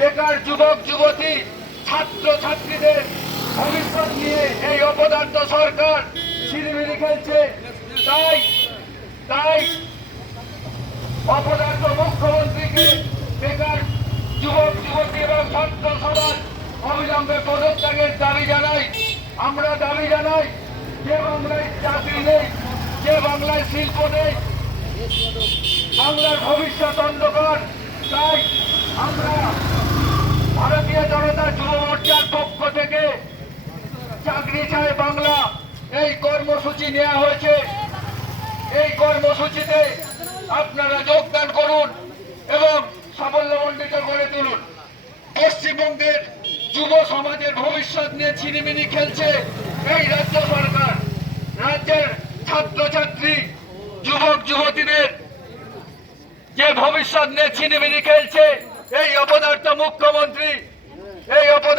বেকার যুবক যুবতী ছাত্র ছাত্রীদের ভবিষ্যৎ নিয়ে এই অপদার্থ সরকার ছিনিমিনি খেলছে। তাই তাই অপদার্থ মুখ্যমন্ত্রীকে বেকার যুবক যুবতী এবং ছাত্র সমাজ অবিলম্বে পদত্যাগের দাবি জানাই। আমরা দাবি জানাই, যে বাংলায় চাকরি নেই, যে বাংলায় শিল্প নেই, বাংলার ভবিষ্যৎ অন্ধকার। তাই আমরা ভারতীয় জনতা যুব মোর্চার পক্ষ থেকে চাকরি চাই বাংলা এই কর্মসূচি নেওয়া হয়েছে। এই কর্মসূচিতে আপনারা যোগদান করুন এবং সাফল্যমণ্ডিত করে তুলুন। পশ্চিমবঙ্গের যুব সমাজের ভবিষ্যৎ নিয়ে ছিনিমিনি খেলছে এই রাজ্য সরকার। রাজ্যের ছাত্রছাত্রী যুবক যুবতীদের যে ভবিষ্যৎ নিয়ে ছিনিমিনি খেলছে এই অপদার্থ মুখ্যমন্ত্রী। এই অপদার্থ